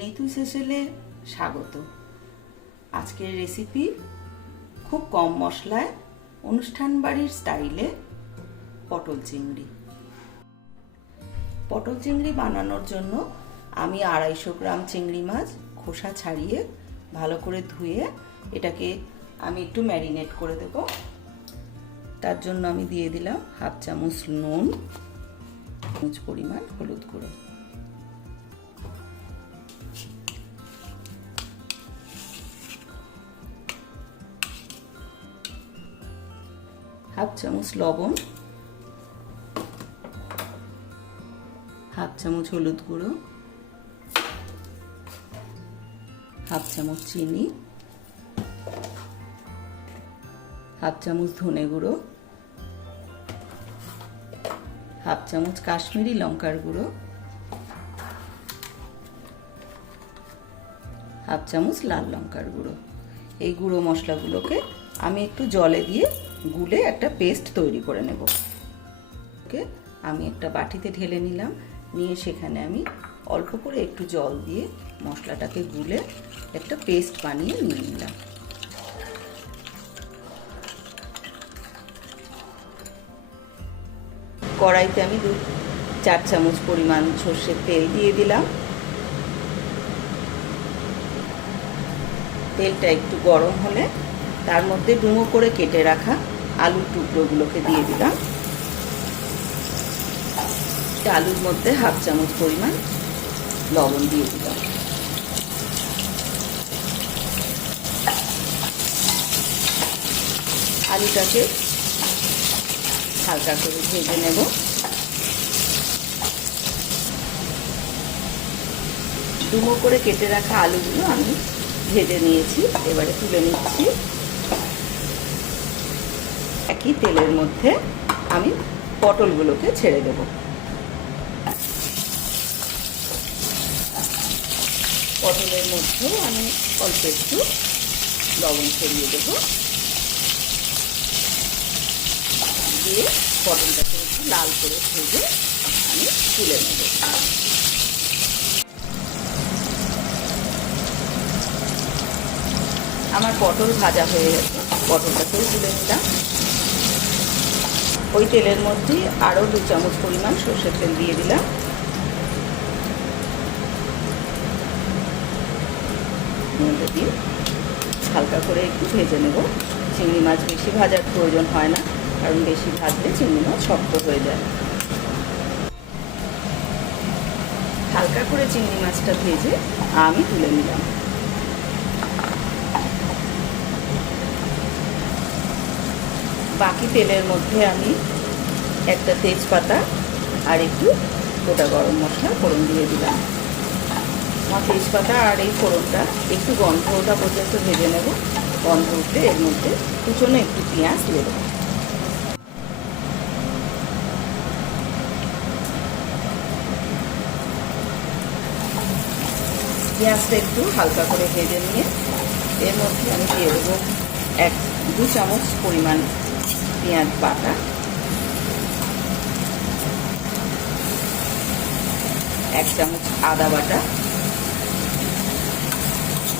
নেতু সেসেলে স্বাগত। আজকের রেসিপি খুব কম মশলায় অনুষ্ঠান বাড়ির স্টাইলে পটল চিংড়ি। পটল চিংড়ি বানানোর জন্য আমি আড়াইশো গ্রাম চিংড়ি মাছ খোসা ছাড়িয়ে ভালো করে ধুয়ে এটাকে আমি একটু ম্যারিনেট করে দেব। তার জন্য আমি দিয়ে দিলাম হাফ চামচ নুন চামচ পরিমাণ, হলুদ গুঁড়ো। হাফ চামচ লবণ, হাফ চামচ হলুদ গুঁড়ো, হাফ চামচ চিনি, হাফ চামচ ধনে গুঁড়ো, হাফ চামচ কাশ্মীরি লঙ্কার গুঁড়ো, হাফ চামচ লাল লঙ্কার গুঁড়ো। এই গুঁড়ো মশলাগুলোকে আমি একটু জলে দিয়ে গুলে একটা পেস্ট তৈরি করে নেব। ওকে, আমি একটা বাটিতে ঢেলে নিলাম। নিয়ে সেখানে আমি অল্প করে একটু জল দিয়ে মশলাটাকে গুলে একটা পেস্ট বানিয়ে নিয়ে নিলাম। কড়াইতে আমি দু, চার চামচ পরিমাণ সর্ষের তেল দিয়ে দিলাম। তেলটা একটু গরম হলে তার মধ্যে ডুমো করে কেটে রাখা আলুর টুকরোগুলোকে দিয়ে দিলাম। আলুর মধ্যে হাফ চামচ পরিমাণ লবণ দিয়ে দিলাম। আলুটাকে হালকা করে ভেজে নেব। ডুমো করে কেটে রাখা আলুগুলো আমি ভেজে নিয়েছি, এবারে তুলে নিচ্ছি। একই তেলের মধ্যে আমি পটলগুলোকে ছেড়ে দেব। পটলের মধ্যেও আমি অল্প একটু লবণ ছড়িয়ে দেব। দিয়ে পটলটাকে একটু লাল করে ভেজে আমি তুলে নেব। আমার পটল ভাজা হয়ে গেছে। পটলটাকেও তুলে নিলাম। ওই তেলের মধ্যে আরও দু চামচ পরিমাণ সর্ষের তেল দিয়ে দিলাম। দিয়ে হালকা করে একটু ভেজে নেব। চিংড়ি মাছ বেশি ভাজার প্রয়োজন হয় না, কারণ বেশি ভাজলে চিংড়ি মাছ শক্ত হয়ে যায়। হালকা করে চিংড়ি মাছটা ভেজে আমি তুলে নিলাম। বাকি তেলের মধ্যে আমি একটা তেজপাতা আর একটু গোটা গরম মশলা ফোড়ন দিয়ে দিলাম। আমার তেজপাতা আর এই ফোড়নটা একটু গন্ধ, ওটা পর্যন্ত ভেজে নেব। গন্ধ উঠলে এর মধ্যে কুচনো একটু পেঁয়াজ দিয়ে দেবো। পেঁয়াজটা একটু হালকা করে ভেজে নিয়ে এর মধ্যে আমি দিয়ে দেবো এক দু চামচ পরিমাণ পেঁয়াজ বাটা। এক চামচ আদা বাটা।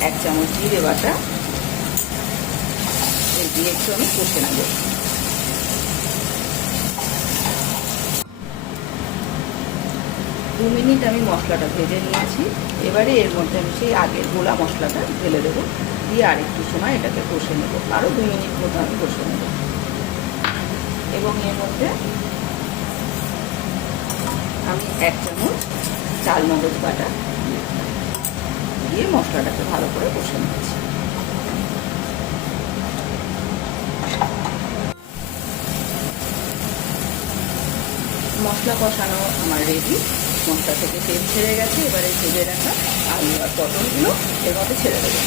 এক চামচ জিরে বাটা। দিয়ে একটু আমি কষে নেব। দু মিনিট আমি মশলাটা ভেজে নিয়েছি। এবারে এর মধ্যে আমি সেই আগের গোলা মশলাটা ঢেলে দেবো। দিয়ে আর একটু সময় এটাকে কষে নেব। আরও দু মিনিট মতো আমি কষে নেব। এবং এর মধ্যে আমি এক চামচ চাল মগজ বাটা দিয়ে মশলাটাকে ভালো করে কষে নিচ্ছি। মশলা কষানো আমার রেডি মশলা থেকে তেল ছেড়ে গেছে, এবারে ভেজে রাখা আলু আর পটলগুলো মধ্যে ছেড়ে দেবো।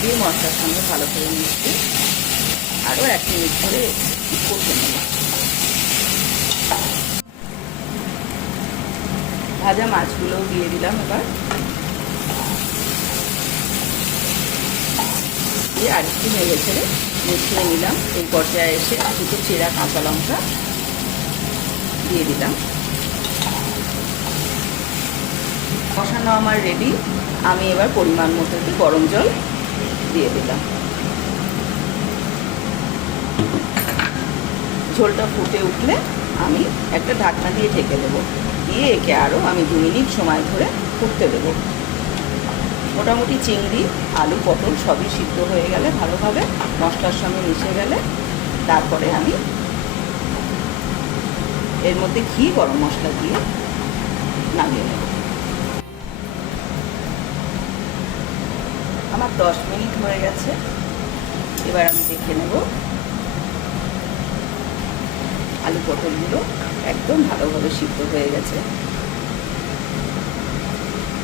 দিয়ে মশলার সঙ্গে ভালো করে মিশিয়ে আরও এক মিনিট ধরে কষে নেব ভাজা মাছগুলোও দিয়ে দিলাম এবার। দিয়ে আরেকটু নেড়ে ছেড়ে মিশিয়ে নিলাম। এই পর্যায়ে এসে দুটো চেরা কাঁচা লঙ্কা দিয়ে দিলাম। কষানো আমার রেডি আমি এবার পরিমাণ মতো একটু গরম জল দিয়ে দিলাম। ঝোলটা ফুটে উঠলে আমি একটা ঢাকনা দিয়ে ঢেকে দেবো। দিয়ে একে আরও আমি দু মিনিট সময় ধরে ফুটতে দেবো। মোটামুটি চিংড়ি, আলু, পটল সবই সিদ্ধ হয়ে গেলে ভালোভাবে মশলার সঙ্গে মিশে গেলে তারপরে আমি এর মধ্যে ঘি, গরম মশলা দিয়ে নামিয়ে নেব। আমার দশ মিনিট হয়ে গেছে। এবার আমি দেখে নেব আলু পটলগুলো একদম ভালোভাবে সিদ্ধ হয়ে গেছে।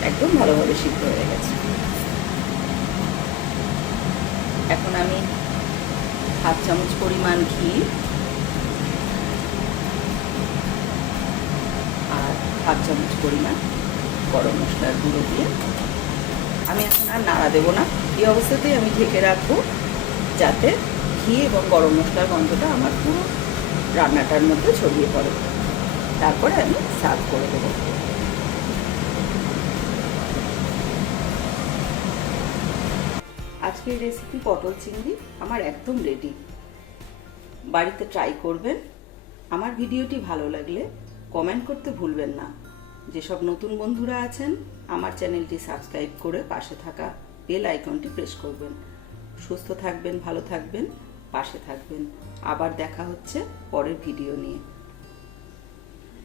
একদম ভালোভাবে সিদ্ধ হয়ে গেছে। এখন আমি হাফ চামচ পরিমাণ ঘি আর হাফ চামচ পরিমাণ গরম মশলার গুঁড়ো দিয়ে। আমি এখন আর নাড়া দেবো না। এই অবস্থাতেই আমি ঢেকে রাখব যাতে ঘি এবং গরম মশলার গন্ধটা আমার পুরো রান্নাটার মধ্যে ছড়িয়ে পড়ে। তারপরে আমি সার্ভ করে দেবো। আজকের রেসিপি পটল চিংড়ি আমার একদম রেডি বাড়িতে ট্রাই করবেন। আমার ভিডিওটি ভালো লাগলে কমেন্ট করতে ভুলবেন না। যেসব নতুন বন্ধুরা আছেন, আমার চ্যানেলটি সাবস্ক্রাইব করে পাশে থাকা বেল আইকনটি প্রেস করবেন। সুস্থ থাকবেন, ভালো থাকবেন। পাশে থাকবেন। আবার দেখা হচ্ছে পরের ভিডিও নিয়ে।